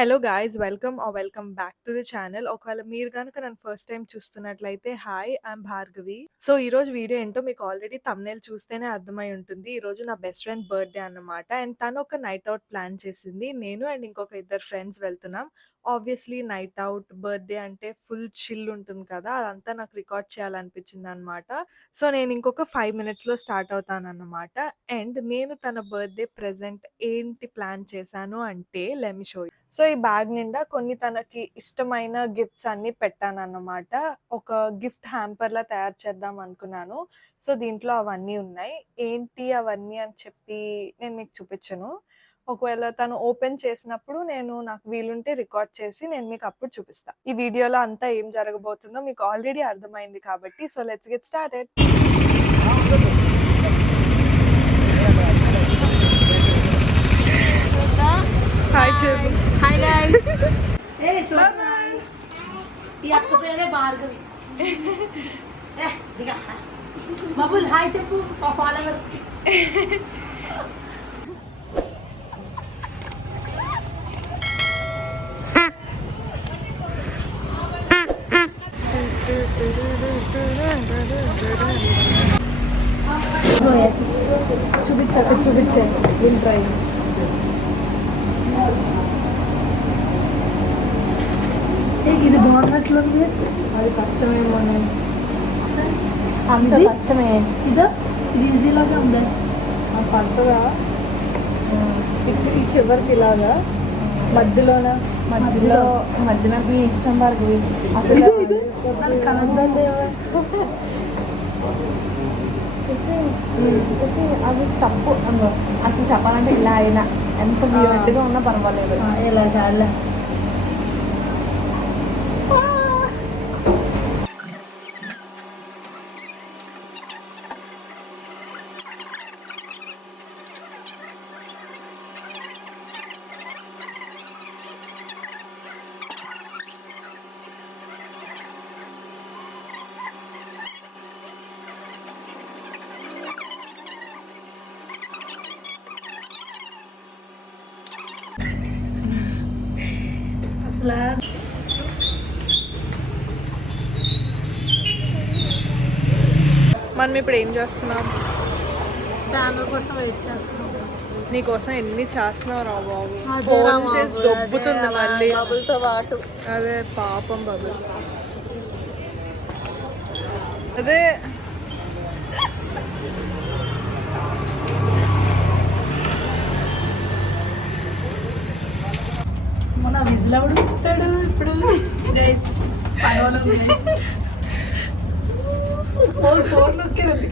Hello guys! Welcome back to the channel. ఒకవేళ మీరు గనుక నన్ను ఫస్ట్ టైమ్ చూస్తున్నట్లయితే హాయ్! ఐయామ్ భార్గవి. సో, ఈరోజు వీడియో ఏంటో మీకు ఆల్రెడీ థంబ్‌నెయిల్ చూస్తేనే అర్థమై ఉంటుంది. ఈరోజు నా బెస్ట్ ఫ్రెండ్ బర్త్‌డే అన్నమాట. అండ్ తను ఒక నైట్ ఔట్ ప్లాన్ చేసింది. నేను అండ్ ఇంకొక ఇద్దరు ఫ్రెండ్స్ వెళ్తున్నాం. ఆబ్వియస్‌లీ నైట్ ఔట్, బర్త్‌డే అంటే ఫుల్ చిల్ ఉంటుంది కదా! అదంతా నాకు రికార్డ్ చేయాలనిపించిందన్నమాట. సో, నేను ఇంకొక 5 మినిట్స్‌లో స్టార్ట్ అవుతానన్నమాట. అండ్ నేను తన బర్త్‌డే ప్రెజెంట్ ఏంటి ప్లాన్ చేశాను అంటే let me show you. So, ఈ బ్యాగ్ నిండా కొన్ని తనకి ఇష్టమైన గిఫ్ట్స్ అన్నీ పెట్టానన్నమాట. ఒక గిఫ్ట్ హ్యాంపర్‌లా తయారు చేద్దాం అనుకున్నాను. సో, దీంట్లో అవన్నీ ఉన్నాయి. ఏంటి అవన్నీ అని చెప్పి నేను మీకు చూపిచ్చను. ఒకవేళ తను ఓపెన్ చేసినప్పుడు నాకు వీలుంటే రికార్డ్ చేసి నేను మీకు అప్పుడు చూపిస్తా. ఈ వీడియోలో అంతా ఏం జరగబోతుందో మీకు ఆల్రెడీ అర్థమైంది కాబట్టి so, let's get started. Hi చెప్పు. Hi guys. బాయ్. ఈ అక్క పేరే భార్గవి. దిగా బబుల్ హాయ్ చెప్పు మా ఫాలోవర్స్ కి. చూపించే ట్రై. ఇది బాగున్నట్లుంది. అది కష్టమేమో. అంత కష్టమే. ఇది ఈజీలాగా ఉంది. పడుతుందా ఈ చివరికి ఇలాగా మధ్యలోన మధ్యలో మీ ఇష్టం భార్గవి. అసలు అది తప్పు అసలు చెప్పాలంటే ఇలా అయినా ఎంత వియర్డ్గా ఉన్నా పర్వాలేదు. ఇలా చాలా అసలు మనం ఇప్పుడు ఏం చేస్తున్నాం? బ్యానర్ కోసం వెయిట్ చేస్తున్నాం. నీకోసం ఎన్ని చేస్తున్నావు రా బాబు. ఫోన్ చేసి దొబ్బుతుంది మళ్ళీ. బబుల్తో పాటు అదే పాపం బబుల్. అదే మన విజిల్ ఎవడు ఇస్తాడు ఇప్పుడు గైస్. ఫోన్ నొక్కేది.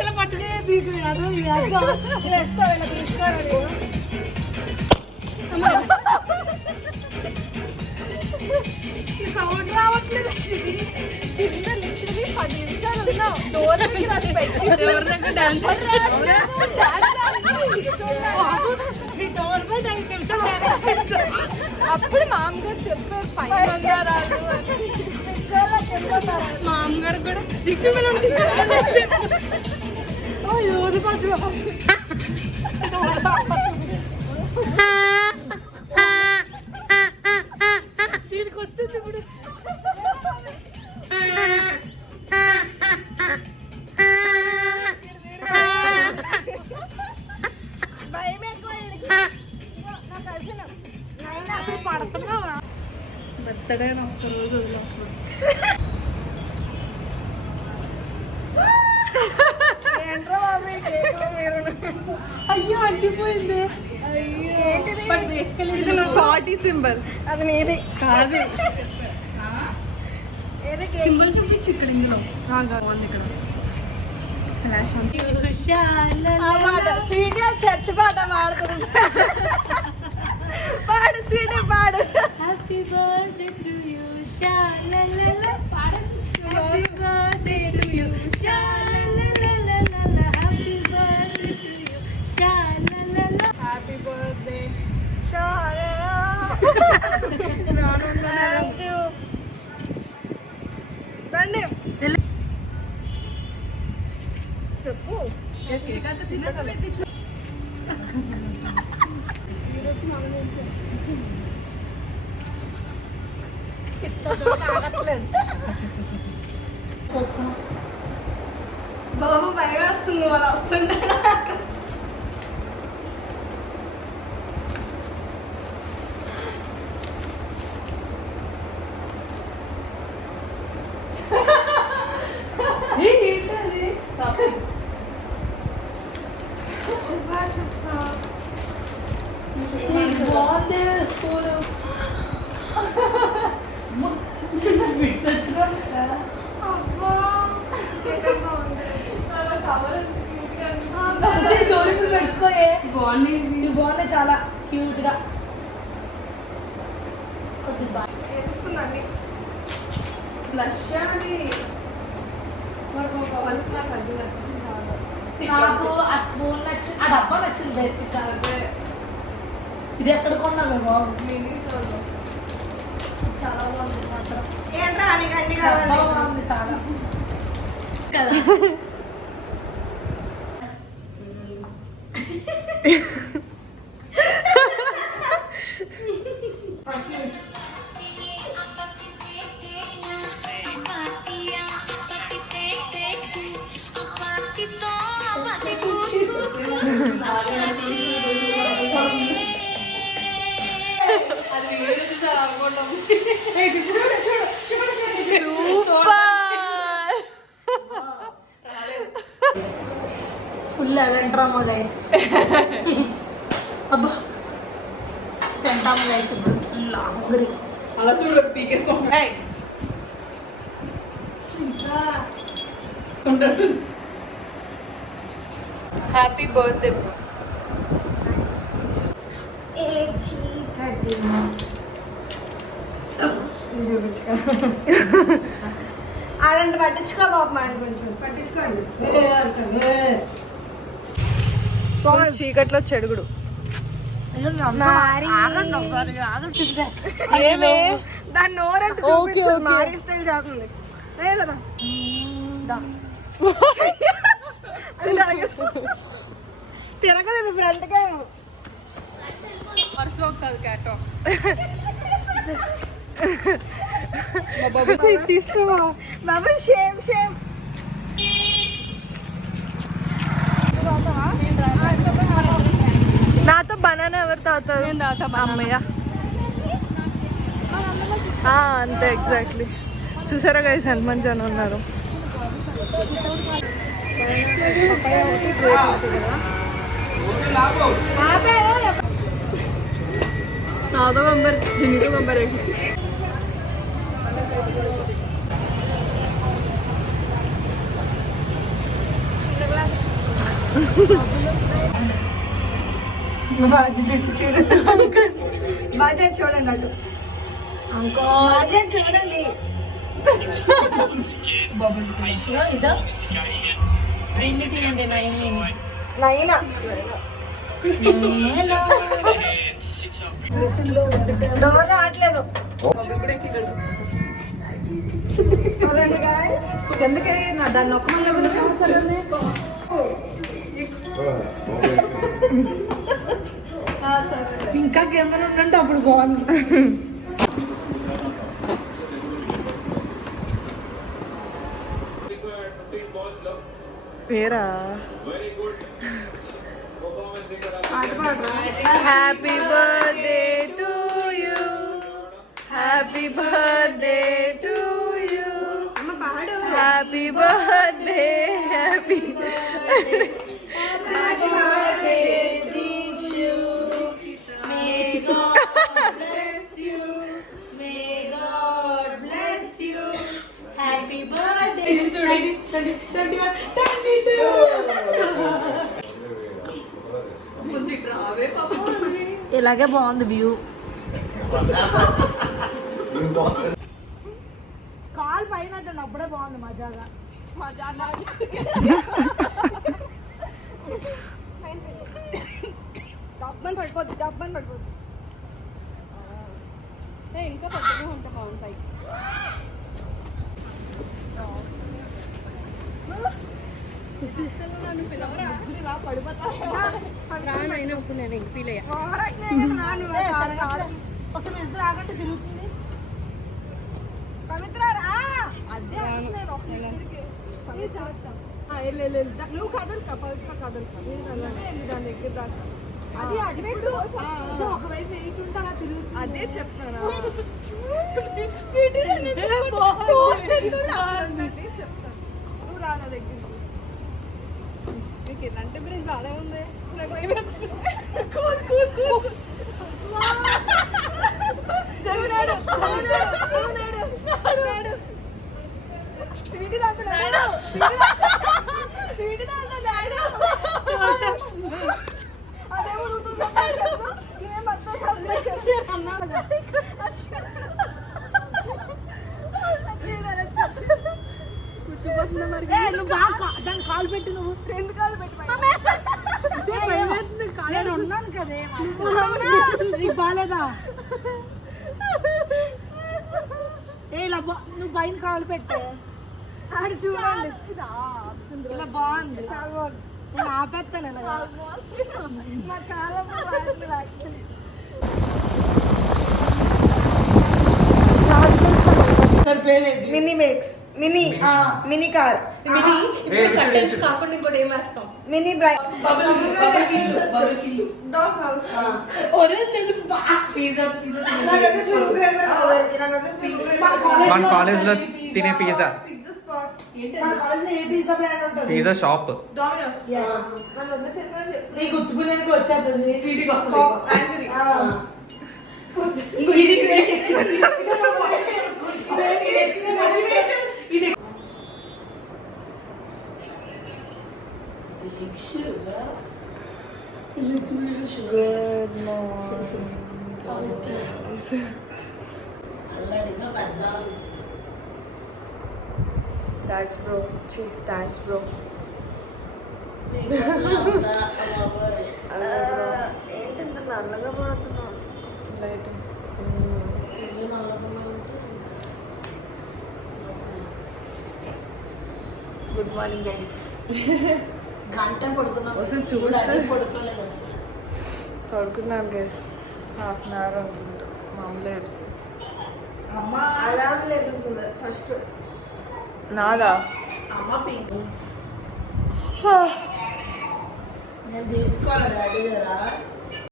ఇలా పట్టుకే తీసుకో ఇలా తీసుకోవాలి. సౌండ్ రావట్లేదు. కింద లిటరలీ 10 నిమిషాలు ఉన్నాం. డోర్ దగ్గర అది పెట్టి డోర్ దగ్గర డాన్స్ డోర్ పై 5 నిమిషాలు అప్పుడు మామగారు చెప్పారు పైన మామగారు కూడా దీక్ష దీనికి వచ్చింది ఇప్పుడు. బర్త్డే ఒక్క రోజు వదిలేస్తాను. ఏంట్రా బాబు ఈ కేకులో మీరు? అయ్యో అంటిపోయింది. ఏంటిది? ఇది నా పార్టీ సింబల్. అది నీది కాదు ఏది కేక్? సింబల్ చూపించి ఇక్కడ ఇందులో బాగుంది ఇక్కడ ఫ్లాష్ ఆ పాట సీడీ చర్చ్ పాట పాడుతుంది. పాడు సీడీ పాడు. హ్యాపీ బర్త్డే టు యు షాలలల హ్యాపీ బర్త్డే టు యు షాలలల హ్యాపీ బర్త్డే టు యు షాలలల హ్యాపీ బర్త్డే రండి చెప్పు. బాబు భయం వస్తుంది వాళ్ళు వస్తుంటే. బాగుంది చాలా క్యూట్ గా కొద్దిగా వేసేసుకున్నాను ఫ్లష్ అని నాకు అది నచ్చింది చాలా. నాకు ఆ స్పూన్ నచ్చింది, ఆ డబ్బా నచ్చింది బేసిక్ గా. ఇది ఎక్కడ కొన్నాను బాబు? Mini solo. చాలా బాగుంది మాత్రం. ఏంట్రా నీకు అన్ని డబ్బా కావాలి? బాగుంది చాలా కదా. Full drama guys. అబ్బా తింటాము గైస్ ఇప్పుడు ఫుల్ హంగ్రీ. అలా చూడు పీకేసుకోండి. Happy birthday. అలాంటి పట్టించుకో బాబు మాట కొంచెం పట్టించుకోండి. చీకట్లో చెడుగుడు. ఏమే దాని నోరంటే చూపించు. మారీ స్టైల్ చేస్తుంది. లేదా తిరగలేదు ఫ్రంట్ గా. వర్షం కాదు క్యాటో. తీసుకోవా బాబు? Shame shame. నాతో బనానా ఎవరు తాగుతారు? నేను తాగుతా banana. అమ్మయ్య. అంతే ఎగ్జాక్ట్లీ. చూసారా గైస్ ఎంత మంచి అని ఉన్నారు. నాతో కంపేర్ నీతో కంపేర్ బాజెట్ చూడండి అటు. బాజెట్ చూడండి. నైనా డోర్ రావట్లేదు. అదండి guys. ఎందుకే నా దాన్ని నొక్కమని లేకపోతే సంవత్సరాలు ఇంకా కెమెరా ఉండంటే అప్పుడు బాగుంది. వేరా happy birthday to you. Happy birthday to you happy birthday happy కొంచెం ఇట్లా రావే పాప ఇలాగే బాగుంది వ్యూ. కాలు పైన అప్పుడే బాగుంది మజాగా. డబ్బని పడిపోద్ది. ఇంకా పెద్దగా ఉంటే బాగుంటాయి. రానైనా ఇప్పుడు నేను ఇంక ఫీల్ అయ్యా. అసలు ఇద్దరు ఆగంటే తిరుగుతుంది. పవిత్ర రా. అదే అంటున్నాను ఒక ఇద్దరికి. నువ్వు కదలుకా పవిత్ర కదలుకా దాని దగ్గర దాకా అది అడిపెట్టు. ఒకవైపు వెయిట్ ఉంటే అలా తిరుగుతుంది. అదే చెప్తాను చెప్తాను. నువ్వు రా నా దగ్గర. మీకు ఇలాంటి బ్రెయిన్ బాగా ఉంది. స్వీట్ తాగుతున్నాడు. అదే నువ్వు బాగా దాన్ని కాలు పెట్టి నువ్వు 2 కాలు పెట్టి నేను ఉన్నాను కదే. నీకు బాగాలేదా? ఇలా నువ్వు పైన కాలు పెట్టే ఆడు చూడండి. ఇలా బాగుంది. చాలా బాగుంది. నేను ఆపేస్తాను నా కాలం. మినీ మేక్స్ మినీ కార్ కాకుండా ఇంకోటి ఏం వేస్తాం? Mini bright bubble kill dog house. మన కాలేజ్ లో తినే పిజ్జా పిజ్జా షాప్ నీకు ఉత్తుకునేందుకు వచ్చేది. స్వీట్కి వస్తుంది. Good morning. Thanks bro. Thanks bro. ఏంటి ఇంత నల్లగా పడుతున్నావు? Light good morning guys. గంట పడుకున్నాం. అసలు చూస్తే పడుకోలేదు అసలు. పడుకున్నాను గైస్. హాఫ్ అన్ అవర్ అనుకుంటా. మామూలు అమ్మ అలారం లేపుస్తుంది ఫస్ట్. నాదా? అమ్మ పింక్. నేను తీసుకోవాలి డాడీ గారా.